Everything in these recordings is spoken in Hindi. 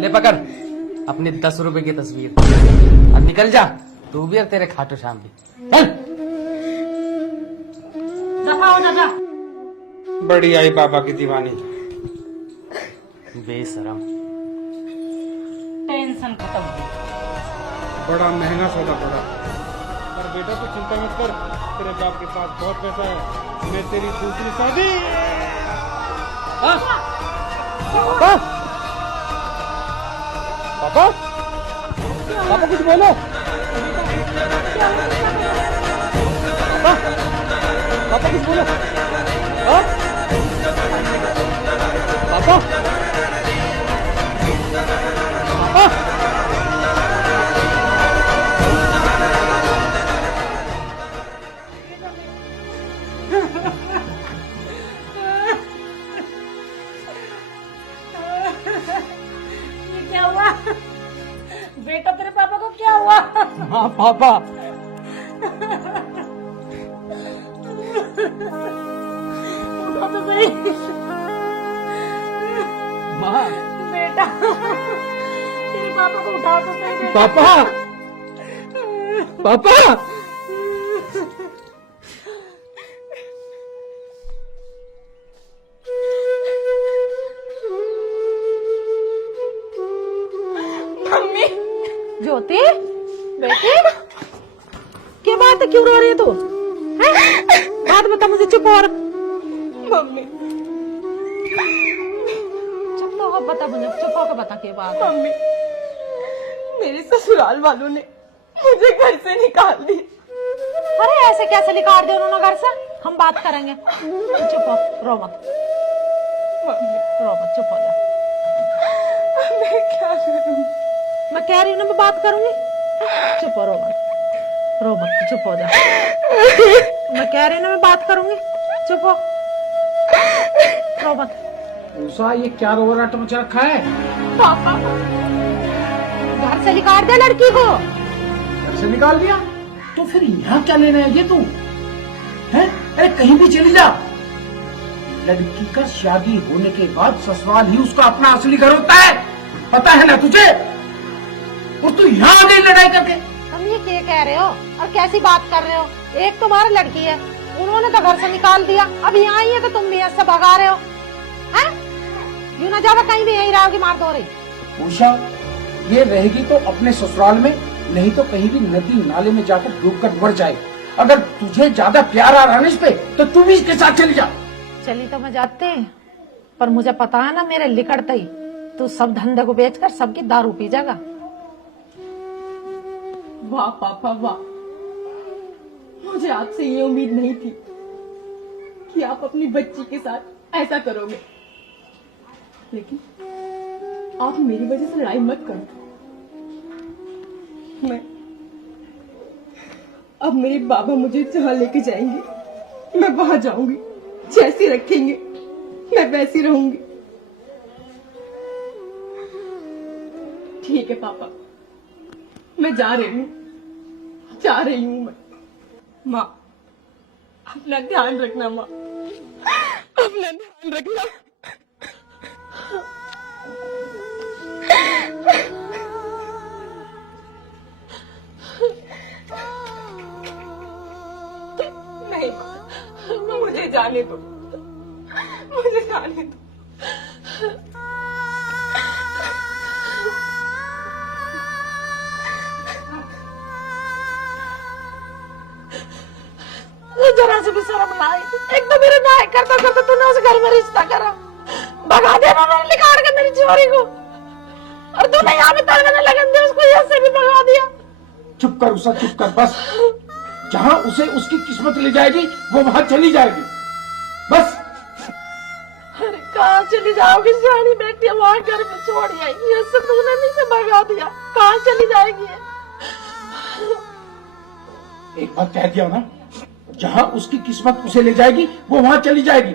ले पकड़ अपनी 10 रुपए की तस्वीर। अब निकल जा तू भी और तेरे खाटू श्याम भी। चल। दफा हो दादा। बड़ी आई बाबा की दीवानी। बेशरम। टेंशन खत्म हो। बड़ा महंगा सौदा पड़ा। पर बेटा तू चिंता मत कर, तेरे बाप के पास बहुत पैसा है। मैं तेरी दूसरी शादी। पापा पापा पापा कुछ बोलो। पापा पापा कुछ बोलो। हाँ? पापा पापा ये क्या हुआ? बेटा तेरे पापा को क्या हुआ? हाँ पापा उठा तो सही। माँ बेटा तेरे पापा को उठा तो सही बेटा। पापा पापा मम्मी ज्योति बेटी क्या बात है, क्यों रो रही है तू? बात बता मुझे, चुप और। मम्मी चुप तो हो, बता मुझे, चुप होकर बता क्या बात है। मम्मी मेरे ससुराल वालों ने मुझे घर से निकाल दी। अरे ऐसे कैसे निकाल दिया उन्होंने घर से? हम बात करेंगे, चुप हो, रो मत, मम्मी रो मत, चुप हो जा। मैं क्या करूं? मैं कह रही हूँ ना, मैं बात करूंगी, चुप हो, रो मत, रो मत, चुप हो जा। मैं कह रही हूँ ना, मैं बात करूंगी, चुप हो, रो मत। उषा ये क्या रोवराट मचा रखा है? पापा घर से निकाल दे लड़की को। घर से निकाल दिया तो फिर यहाँ क्या लेना है ये तू है? अरे कहीं भी चली जा। लड़की का शादी होने के बाद ससुराल ही उसका अपना असली घर होता है, पता है ना तुझे? और तू यहाँ आ गई लड़ाई करके। तुम ये क्या कह रहे हो और कैसी बात कर रहे हो? एक तुम्हारी लड़की है, उन्होंने तो घर से निकाल दिया, अब यहाँ आई है तो तुम भी ऐसे भगा रहे हो हैं? यूं ना जाओ कहीं भी, यहीं रहोगी मार दो रही। उषा ये रहेगी तो अपने ससुराल में, नहीं तो कहीं भी नदी नाले में जाकर डूबकर मर जाए। अगर तुझे ज्यादा प्यार आ रहा है इस पे तो तू भी इसके साथ चली जा। चली तो मैं जाते, पर मुझे पता है ना, मेरे लिखड़ते ही तू सब धंधे को बेचकर सबकी दारू पी जाएगा। वाह पापा वाह, मुझे आपसे ये उम्मीद नहीं थी कि आप अपनी बच्ची के साथ ऐसा करोगे। लेकिन आप मेरी वजह से लड़ाई मत करो। मैं अब मेरे बाबा मुझे जहाँ लेके जाएंगे मैं वहां जाऊंगी, जैसी रखेंगे मैं वैसी रहूंगी। ठीक है पापा, मैं जा रही हूँ मैं। माँ अपना ध्यान रखना, माँ अपना ध्यान रखना। नहीं मुझे जाने दो, मुझे जाने दो। जरा से भी शर्म ना आई। एक तो मेरे नायक करता करता तूने उस घर में रिश्ता करा, भगा दिया उन्होंने निकाल के मेरी छोरी को, और तूने यहाँ पे तड़कने लगन दिया उसको, यहाँ से भी भगा दिया। चुप कर उषा, चुप कर बस। जहाँ उसे उसकी किस्मत ले जाएगी वो वहाँ चली जाएगी, बस। अरे कहाँ चली जाओगी सियानी बेटी, वहाँ घर में छोड़ आएगी, ऐसे तूने भी से भगा दिया, कहाँ चली जाएगी? एक बात कह दिया ना, जहाँ उसकी किस्मत उसे ले जाएगी वो वहाँ चली जाएगी।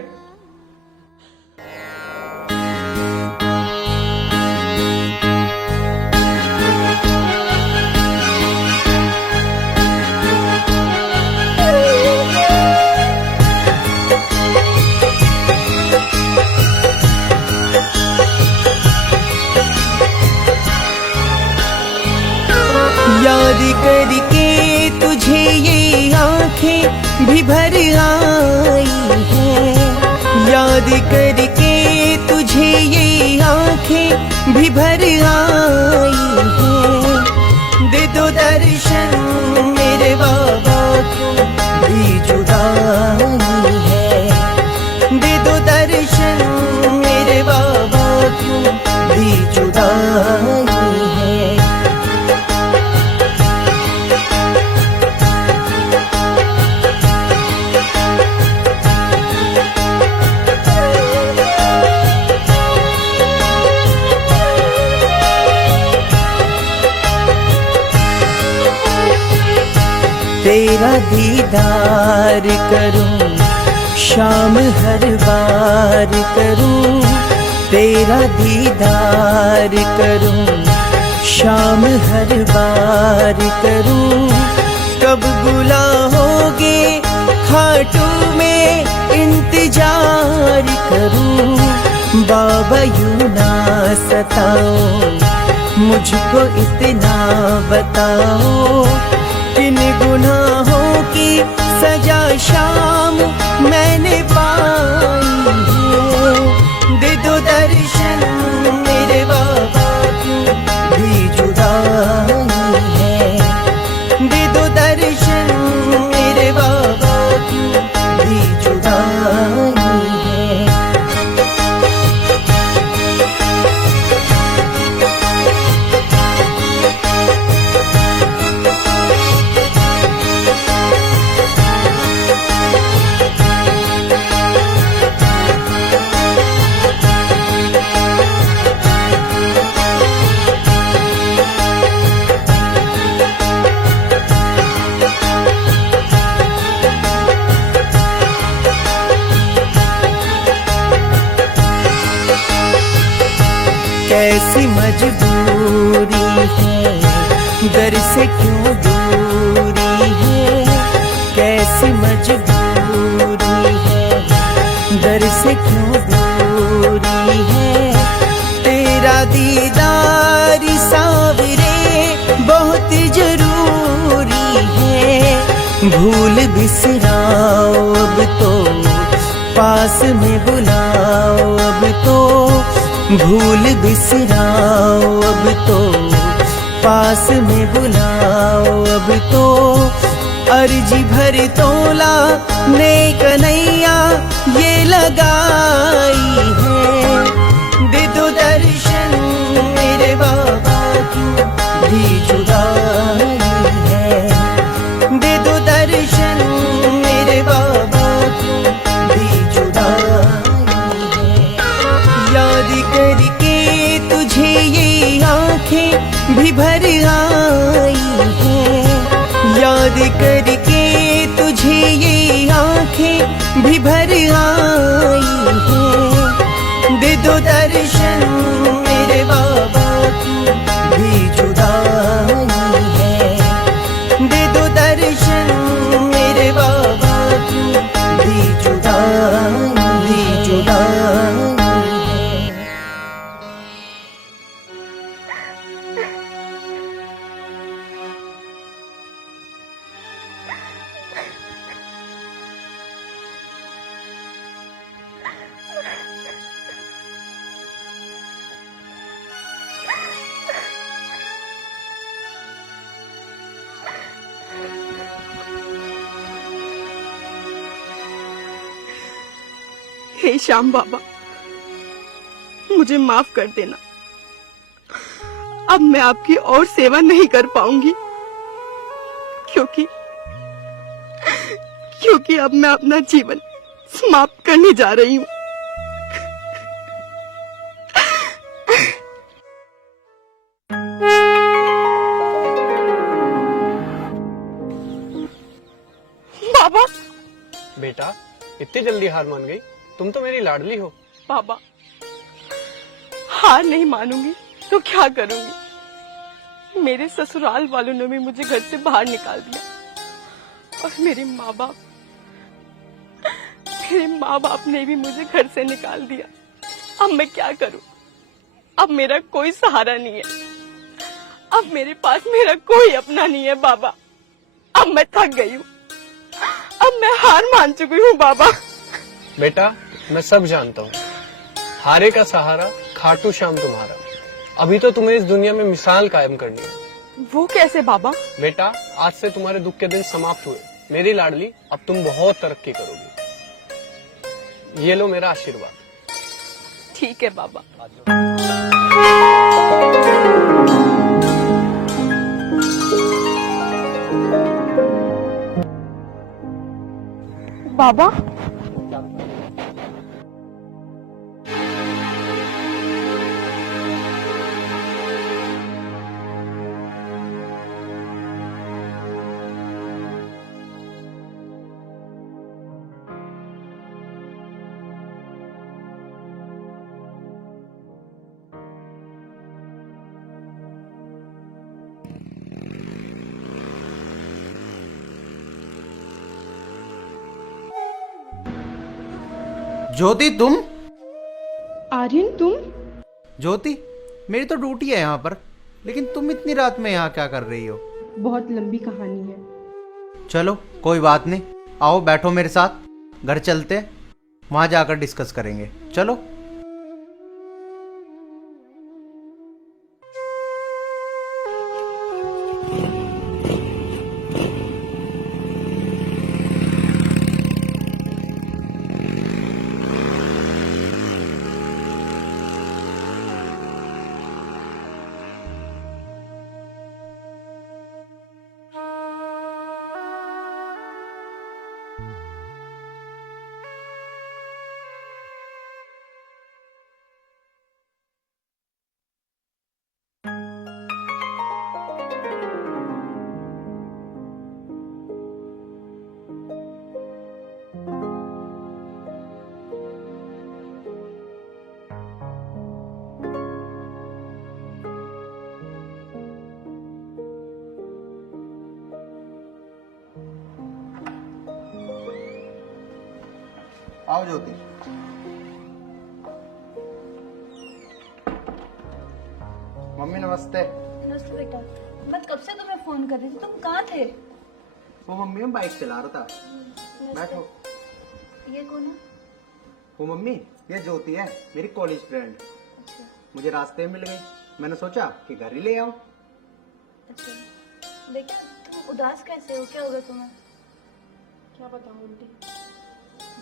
याद करके तुझे ये आंखें भी भर आई है, याद करके तुझे ये आंखें भी भर आई है। दे दो दर्शन मेरे बाबा क्यों भी जुदाई है, दे दो दर्शन मेरे बाबा क्यों भी जुदाई है। तेरा दीदार करूं शाम हर बार करूं, तेरा दीदार करूं शाम हर बार करूं। कब बुलाओगे खाटू में इंतजार करूं, बाबा यूं ना सताओ मुझको इतना बताओ, किन गुनाहों की सजा शाम मैंने पाई है। दे दो दर्शन मेरे बाबा क्यों भी जुदाई है, दे दो दर्शन मेरे बाबा क्यों भी जुदाई है। कैसी मजबूरी है घर से क्यों दूरी है, कैसी मजबूरी है घर से क्यों दूरी है। तेरा दीदार सावरे बहुत जरूरी है, भूल बिसराओ अब तो पास में बुलाओ, अब तो भूल बिसराओ अब तो पास में बुलाओ, अब तो अर्जी भर तोला ने कन्हैया ये लगाई है। दे दो दर्शन मेरे बाबा क्यों भी जुदाई है, दे दो दर्शन मेरे बाबा क्यों भी जुदाई है। याद करके तुझे ये आंखें भी भर आई है, याद करके तुझे ये आंखें भी भर आई है। दे दो दर्शन मेरे बाबा क्यों भी जुदाई है, दे दो दर्शन मेरे बाबा क्यों भी जुदाई है। हे श्याम बाबा, मुझे माफ कर देना। अब मैं आपकी और सेवा नहीं कर पाऊंगी, क्योंकि अब मैं अपना जीवन समाप्त करने जा रही हूँ। बाबा। बेटा, इतनी जल्दी हार मान गई? तुम तो मेरी लाडली हो। बाबा, हार नहीं मानूंगी तो क्या करूंगी? मेरे ससुराल वालों ने भी मुझे घर से बाहर निकाल दिया और मेरे माँ बाप ने भी मुझे घर से निकाल दिया। अब मैं क्या करूं? अब मेरा कोई सहारा नहीं है। अब मेरे पास मेरा कोई अपना नहीं है बाबा। अब मैं थक गई हूँ, अब मैं हार मान चुकी हूँ बाबा। बेटा मैं सब जानता हूँ, हारे का सहारा खाटू श्याम तुम्हारा। अभी तो तुम्हें इस दुनिया में मिसाल कायम करनी है। वो कैसे बाबा? बेटा आज से तुम्हारे दुख के दिन समाप्त हुए मेरी लाडली, अब तुम बहुत तरक्की करोगी। ये लो मेरा आशीर्वाद। ठीक है बाबा। बाबा ज्योति तुम? आर्यन तुम? ज्योति मेरी तो ड्यूटी है यहाँ पर, लेकिन तुम इतनी रात में यहाँ क्या कर रही हो? बहुत लंबी कहानी है। चलो कोई बात नहीं, आओ बैठो मेरे साथ, घर चलते हैं, वहाँ जाकर डिस्कस करेंगे। चलो। आओ ज्योति। मम्मी नमस्ते। नमस्ते बेटा। मैं कब से तुम्हें फोन कर रही थी, तुम कहाँ थे? वो मम्मी मैं बाइक चला रहा था। बैठो। ये कौन है? वो मम्मी ये ज्योति है, मेरी कॉलेज फ्रेंड। अच्छा मुझे रास्ते में मिल गई, मैंने सोचा कि घर ही ले आओ। अच्छा। बेटा तुम उदास कैसे हो, क्या हो गया तुम्हें? क्या बताऊं आंटी,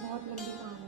बहुत लंबी कहानी है।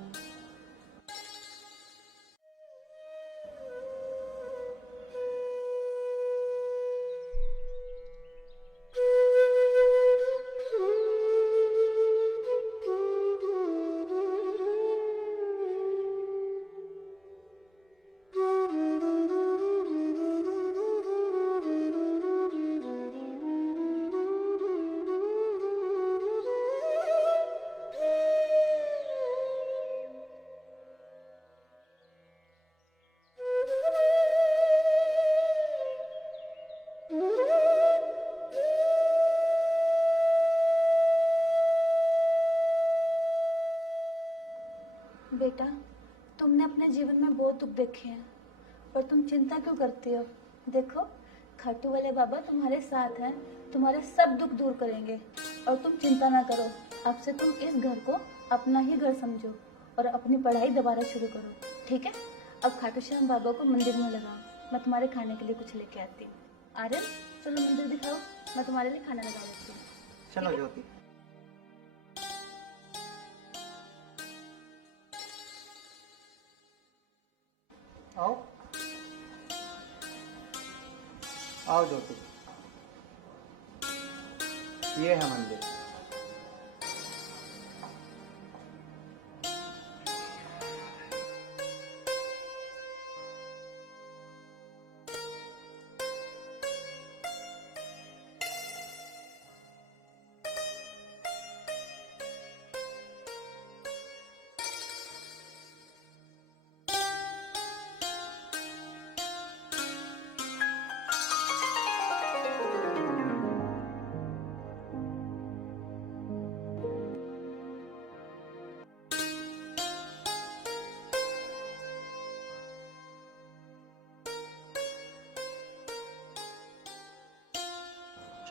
बेटा तुमने अपने जीवन में बहुत दुख देखे हैं, पर तुम चिंता क्यों करती हो? देखो खाटू वाले बाबा तुम्हारे साथ हैं, तुम्हारे सब दुख दूर करेंगे। और तुम चिंता ना करो, अब से तुम इस घर को अपना ही घर समझो और अपनी पढ़ाई दोबारा शुरू करो, ठीक है? अब खाटू श्याम बाबा को मंदिर में लगाओ, मैं तुम्हारे खाने के लिए कुछ लेके आती हूँ। आर्यन चलो मंदिर दिखाओ, मैं तुम्हारे लिए खाना लगा देती हूँ। चलो ज्योति। आओ आओ ज्योति, ये है मंदिर।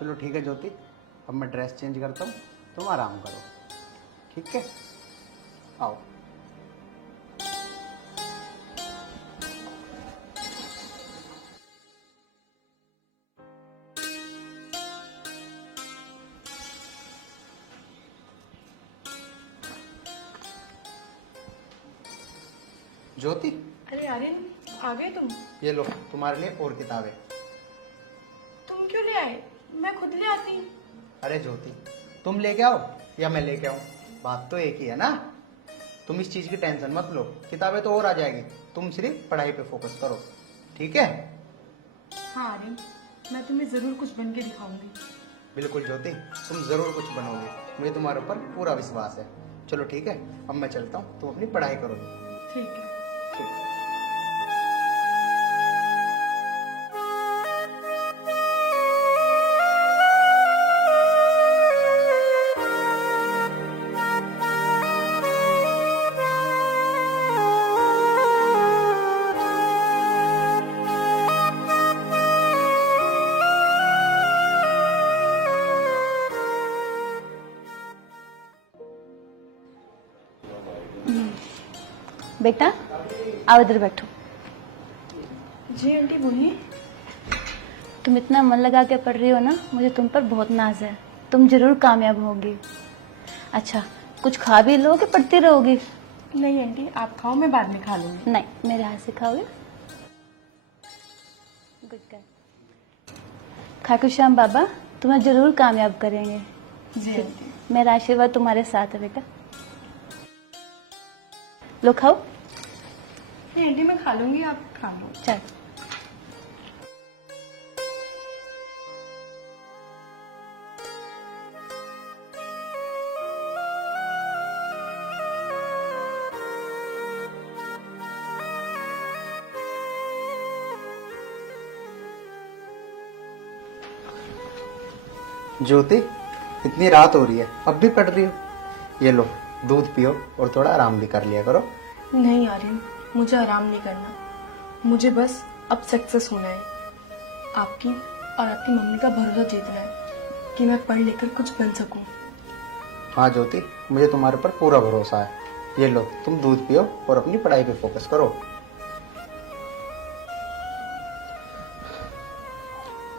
चलो ठीक है ज्योति, अब मैं ड्रेस चेंज करता हूँ, तुम आराम करो, ठीक है? आओ। ज्योति, अरे आर्यन, आ गए तुम? ये लो तुम्हारे लिए और किताबें। तुम क्यों ले आए? मैं खुद ले आती। अरे ज्योति, तुम लेके आओ या मैं लेके आऊं, बात तो एक ही है ना। तुम इस चीज की टेंशन मत लो, किताबें तो और आ जाएगी, तुम सिर्फ पढ़ाई पे फोकस करो, ठीक है? हाँ आर्यन, मैं तुम्हें जरूर कुछ बन के दिखाऊंगी। बिल्कुल ज्योति, तुम जरूर कुछ बनोगे, मुझे तुम्हारे ऊपर पूरा विश्वास है। चलो ठीक है, अब मैं चलता हूँ, तुम अपनी पढ़ाई करो। ठीक है। बेटा आओ इधर बैठो। जी आंटी बोलिए। तुम इतना मन लगा के पढ़ रही हो ना, मुझे तुम पर बहुत नाज है, तुम जरूर कामयाब होगी। अच्छा कुछ खा भी लो कि पढ़ती रहोगी? नहीं आंटी, आप खाओ, मैं बाद में खा लूंगी। नहीं, मेरे हाथ से खाओगे? Good girl. खाटू श्याम बाबा तुम्हें जरूर कामयाब करेंगे। जी आंटी। मेरा आशीर्वाद तुम्हारे साथ है बेटा। लो खाओ। नहीं आंटी, मैं खा लूंगी, आप खा लो। चल। ज्योति, इतनी रात हो रही है, अब भी पढ़ रही हो? ये लो दूध पियो और थोड़ा आराम भी कर लिया करो। नहीं आर्यन, मुझे आराम नहीं करना, मुझे बस अब सक्सेस होना है। आपकी और आपकी मम्मी का भरोसा जीतना है कि मैं पढ़ लेकर कुछ बन सकूं। हाँ ज्योति, मुझे तुम्हारे पर पूरा भरोसा है। ये लो तुम दूध पियो और अपनी पढ़ाई पे फोकस करो।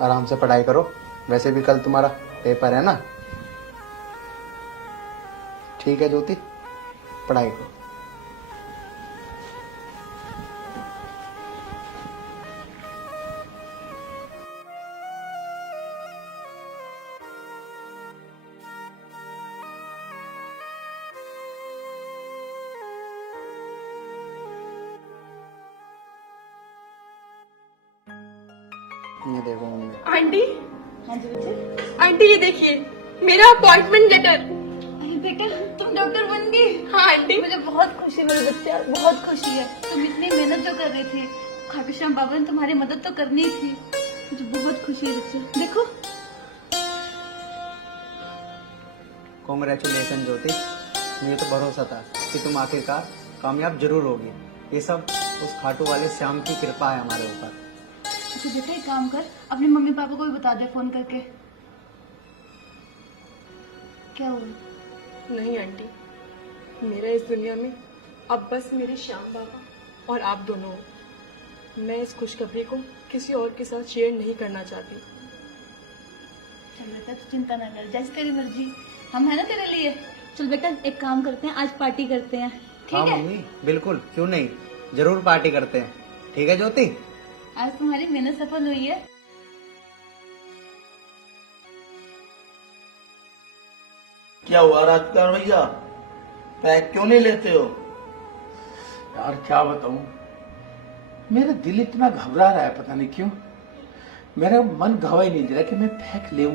आराम से पढ़ाई करो, वैसे भी कल तुम्हारा पेपर है ना। ठीक है ज्योति, पढ़ाई करो। ये देखो मम्मी। आंटी, हाँ जी बच्चे। आंटी ये देखिए मेरा अपॉइंटमेंट लेटर। अरे बेटा तुम डॉक्टर बन गई। हाँ आंटी। मुझे बहुत खुशी, मेरे बच्चे बहुत खुशी है। तुम इतनी मेहनत जो कर रहे थे, खाटू श्याम बाबा ने तुम्हारी मदद तो करनी ही थी। मुझे बहुत खुशी है बच्चे। देखो। कॉन्ग्रेचुलेशन ज्योति, मुझे तो भरोसा था कि तुम आखिरकार कामयाब जरूर होगी। ये सब उस खाटू वाले श्याम की कृपा है हमारे ऊपर। तो बेटा एक काम कर, अपने मम्मी पापा को भी बता दे फोन करके। क्या हुआ? नहीं आंटी, मेरा इस दुनिया में अब बस मेरे श्याम बाबा और आप दोनों हो। मैं इस खुशखबरी को किसी और के साथ शेयर नहीं करना चाहती। चल बेटा तू चिंता ना कर, जैसे तेरी मर्जी, हम है ना तेरे लिए। चल बेटा एक काम करते हैं, आज पार्टी करते हैं, ठीक हाँ है? मम्मी बिल्कुल, क्यों नहीं, जरूर पार्टी करते हैं। ठीक है ज्योति, आज तुम्हारी मेहनत सफल हुई है। क्या हुआ राजकुमार भैया, पैक क्यों नहीं लेते हो? यार क्या बताऊं, मेरा दिल इतना घबरा रहा है, पता नहीं क्यों। मेरा मन गवाही नहीं दे रहा कि मैं फेंक ले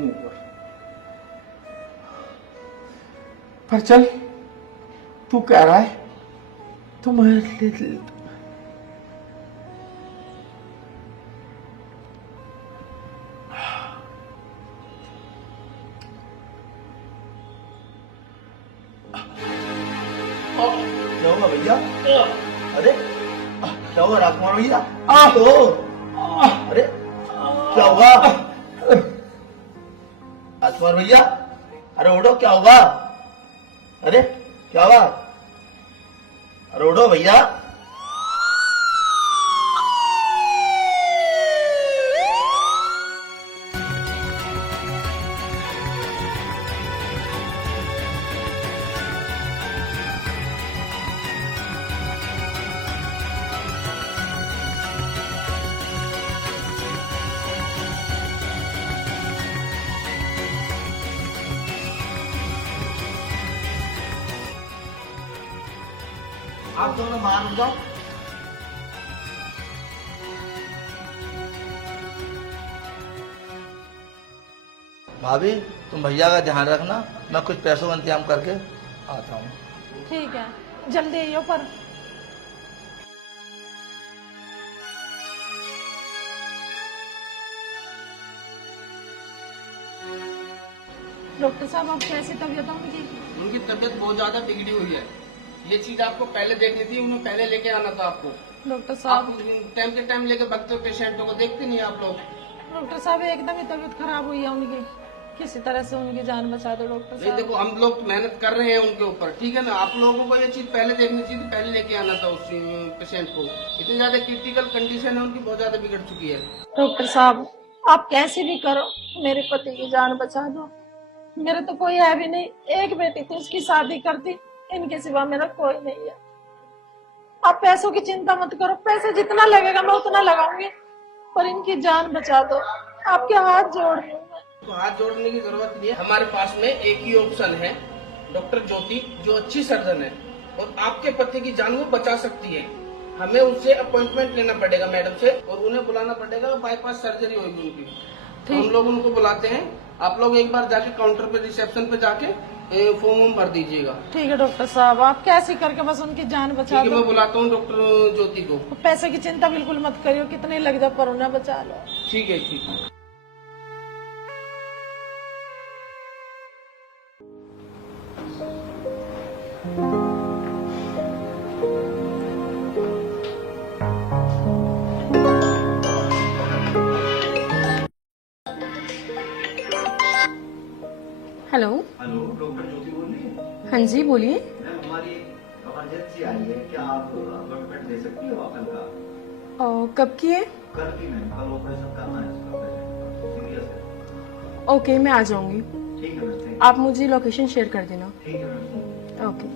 पर चल, तू कह रहा है तो मैं ले लेता। क्या हुआ भैया? अरे क्या हुआ राजकुमार भैया? तो अरे क्या हुआ? कुमार भैया, अरे उठो, क्या हुआ? अरे क्या हुआ? अरे उठो भैया। आप दोनों मान जाओ। भाभी, तुम भैया का ध्यान रखना, मैं कुछ पैसों का इंतजाम करके आता हूँ। ठीक है, जल्दी आइयो पर। डॉक्टर साहब, अब कैसी तबीयत है उनकी? उनकी तबीयत बहुत ज्यादा बिगड़ी हुई है। ये चीज आपको पहले देखनी थी, उन्हें पहले लेके आना था आपको। डॉक्टर आप साहब, टाइम के टाइम लेके भगते हो पेशेंटों को, देखते नहीं आप लोग। डॉक्टर साहब एकदम ही तबीयत खराब हुई है उनकी, किसी तरह से उनकी जान बचा दो डॉक्टर नहीं साहब। देखो, हम लोग मेहनत कर रहे हैं उनके ऊपर, ठीक है ना। आप लोगों को ये चीज पहले देखनी चाहिए, पहले लेके आना था उस पेशेंट को। इतनी ज्यादा क्रिटिकल कंडीशन है उनकी, बहुत ज्यादा बिगड़ चुकी है। डॉक्टर साहब, आप कैसे भी करो मेरे पति की जान बचा दो। मेरे तो कोई है भी नहीं, एक बेटी थी, उसकी शादी कर दी, इनके सिवा मेरा कोई नहीं है। आप पैसों की चिंता मत करो, पैसे जितना लगेगा मैं उतना लगाऊंगी, पर इनकी जान बचा दो। आपके हाथ जोड़ रही हूँ मैं। तो हाथ जोड़ने की जरूरत नहीं है, हमारे पास में एक ही ऑप्शन है, डॉक्टर ज्योति, जो अच्छी सर्जन है और आपके पति की जान वो बचा सकती है। हमें उनसे अपॉइंटमेंट लेना पड़ेगा मैडम से, और उन्हें बुलाना पड़ेगा, बाईपास सर्जरी होगी उनकी। तो हम लोग उनको बुलाते हैं, आप लोग एक बार जाके काउंटर पे, रिसेप्शन पे जाके फॉर्म भर दीजिएगा। ठीक है डॉक्टर साहब, आप कैसे करके बस उनकी जान बचा ठीक है, दो। मैं बुलाता हूँ डॉक्टर ज्योति को। पैसे की चिंता बिल्कुल मत करियो, कितने लग जाए पर उन्हें बचा लो। ठीक है, ठीक है। हेलो। हेलो, डॉक्टर ज्योति बोल रही है? हाँ जी, बोलिए। मैम, हमारी इमरजेंसी आई है, क्या आप अपॉइंटमेंट दे सकती हो कल का? कब की है? कल की मैम, कल ऑपरेशन करना है इसका, पेशेंट सीरियस है। ओके, मैं आ जाऊंगी। ठीक है मैम, थैंक आप मुझे लोकेशन शेयर कर देना। यू। ठीक है मैम। ओके।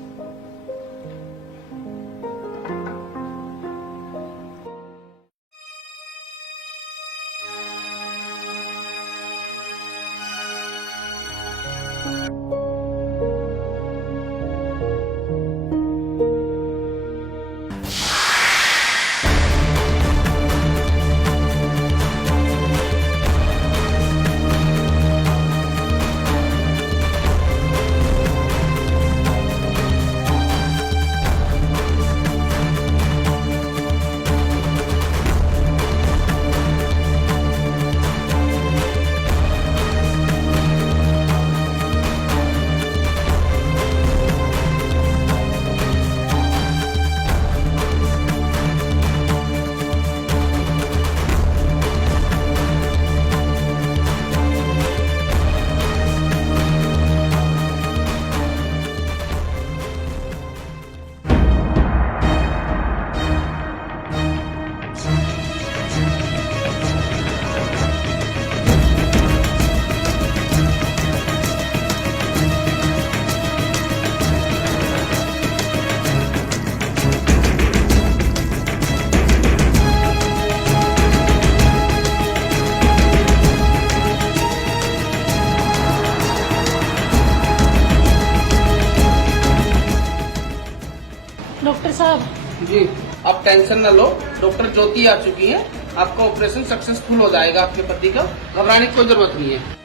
डॉक्टर साहब, जी, आप टेंशन न लो, डॉक्टर ज्योति आ चुकी है, आपका ऑपरेशन सक्सेसफुल हो जाएगा। आपके पति का घबराने की कोई जरूरत नहीं है।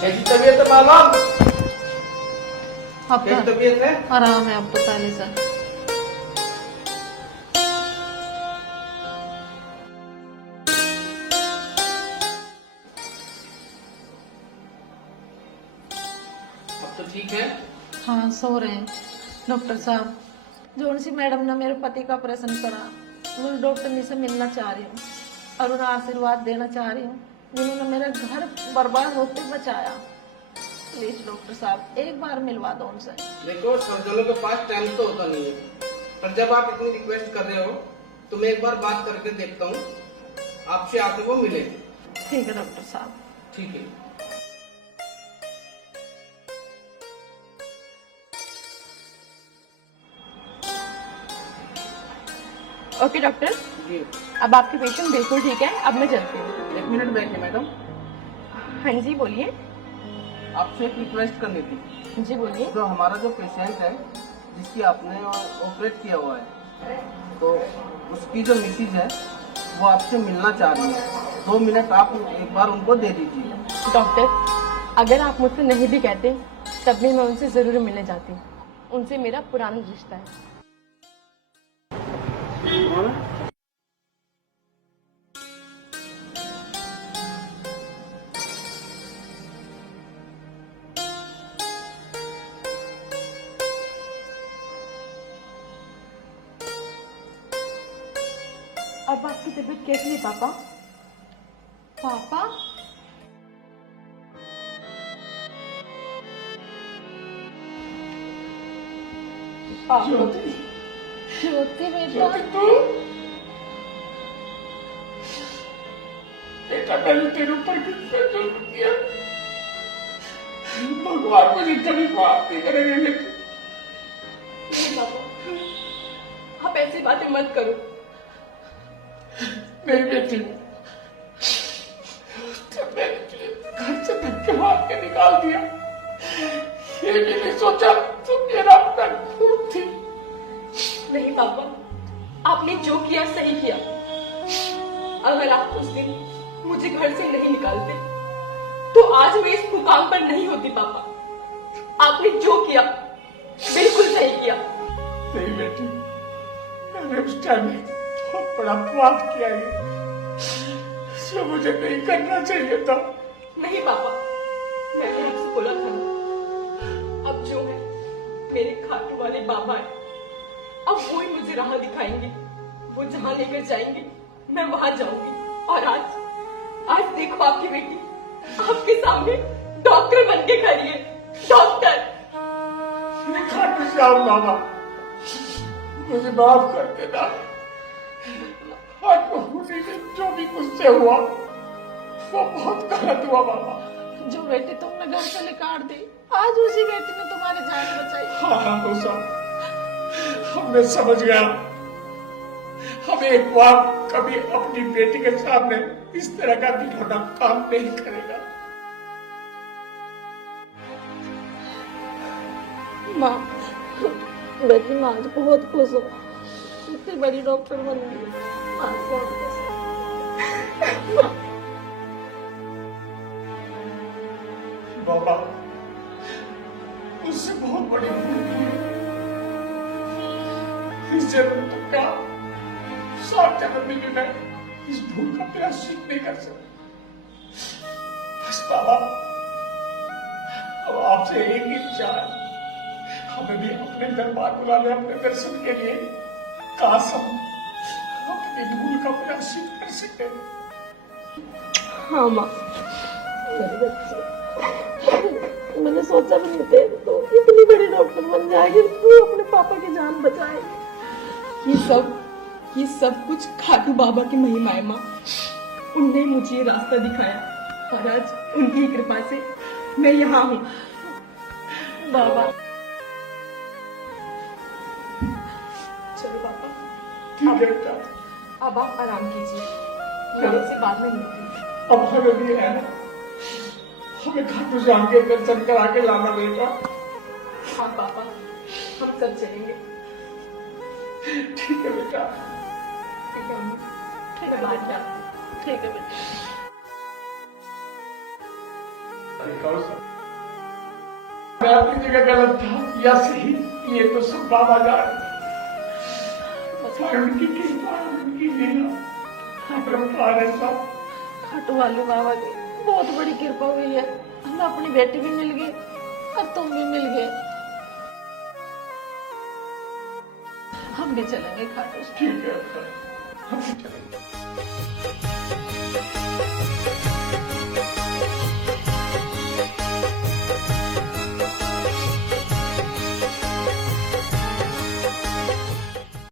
कैसी तबीयत है बाबा? अब कैसी तबीयत है? आराम है अब तो पहले से। अब तो ठीक है। हाँ सो रहे हैं। डॉक्टर साहब जोन सी मैडम ने मेरे पति का ऑपरेशन करा, मैं डॉक्टर से मिलना चाह रही हूँ और उन्हें आशीर्वाद देना चाह रही हूँ जिन्होंने मेरा घर बर्बाद होते बचाया। प्लीज डॉक्टर साहब एक बार मिलवा दो उनसे। देखो सर्जनों के पास टाइम तो होता नहीं है, पर जब आप इतनी रिक्वेस्ट कर रहे हो तो मैं एक बार बात करके देखता हूँ, आपसे आके वो मिले। ठीक है डॉक्टर साहब। ठीक है। ओके डॉक्टर, जी अब आपके पेशेंट बिल्कुल ठीक है, अब मैं चलती हूँ। 1 मिनट बैठिए मैडम, हाँ जी बोलिए। आपसे एक रिक्वेस्ट करनी थी। जी बोलिए। तो हमारा जो पेशेंट है जिसकी आपने ऑपरेट किया हुआ है, तो उसकी जो मिसेज है वो आपसे मिलना चाह रही है। 2 मिनट आप एक बार उनको दे दीजिए। डॉक्टर, अगर आप मुझसे नहीं भी कहते तब भी मैं उनसे जरूर मिलने जाती। उनसे मेरा पुराना रिश्ता है। अब आपकी तबीयत कैसी है पापा? पापा ज्योति बेटा, बेटा मैंने तेरे ऊपर कितना जुल्म किया, भगवान मुझे कभी माफ नहीं करेंगे बेटे। नहीं पापा, आप ऐसी बातें मत करो। नहीं बेटी, जब मैंने तुझे घर से धक्के मार के निकाल दिया, ये भी नहीं सोचा तुम मेरा अपना खून थी। नहीं पापा, आपने जो किया सही किया। अगर आप उस दिन मुझे घर से नहीं निकालते तो आज मैं इस मुकाम पर नहीं होती पापा। आपने जो किया बिल्कुल सही किया। नहीं बेटी, मैंने उस टाइम बहुत बड़ा पाप किया है, जो मुझे नहीं करना चाहिए था। नहीं पापा, मैंने आपसे बोला था ना, अब जो है मेरे खाटू वाले बाबा है, अब वो ही मुझे राह दिखाएंगे। वो जहाँ लेकर जाएंगे मैं वहां जाऊंगी। और आज देखो आपकी बेटी आपके सामने डॉक्टर बन के खड़ी है। डॉक्टर खाटू श्याम बाबा, मुझे माफ कर देना। आज मुझे जो भी मुझसे हुआ वो बहुत गलत हुआ बाबा। जो बेटी तुमने घर से निकाल दी, आज उसी बेटी ने तुम्हारी जान बचाई। हाँ मूसा, मैं समझ गया। हम एक बार कभी अपनी बेटी के सामने इस तरह का घिनौना काम नहीं करेगा। माँ, बेटी मैं आज बहुत खुश हूँ, इतनी बड़ी डॉक्टर बन गई। आज बहुत खुश हूँ। बाबा, उससे बहुत बड़ी भूल की है। इस जन्म तो क्या, 7 जन्म में भी मैं इस भूल का प्रायश्चित नहीं कर सकता। बस बाबा, अब आपसे एक ही इच्छा है, हमें भी अपने दरबार बुला ले अपने दर्शन के लिए। काश हम अपनी भूल का प्रायश्चित कर सके। हाँ माँ, मेरी बच्ची, मैंने सोचा भी नहीं था तो इतनी बड़ी डॉक्टर बन जाएगी, तू अपने पापा की जान बचाएगी। ये सब कुछ खाटू बाबा की महिमा है माँ। उनने मुझे ये रास्ता दिखाया और आज उनकी कृपा से मैं यहाँ हूँ। बाबा चलो पापा, ठीक है बेटा, अब आप आराम कीजिए, मैं इनसे बाद में मिलती हूँ। अब हमें भी है ना, हमें खाटू श्याम के दर्शन करा के लाना बेटा। हाँ पापा, हम सब चलेंगे। ठीक है बेटा। ठीक है अम्मी, ठीक है मैं बाद में आती हूँ। ठीक है बेटा। मैं अपनी जगह गलत था या सही, ये तो सब बाबा जान। उनकी कृपा, उनकी लीला, खाटू वाले बाबा की बहुत बड़ी कृपा हुई है। हमें अपनी बेटी भी मिल गई और तुम भी मिल गए। हम भी चलेंगे खाटू से। ठीक है।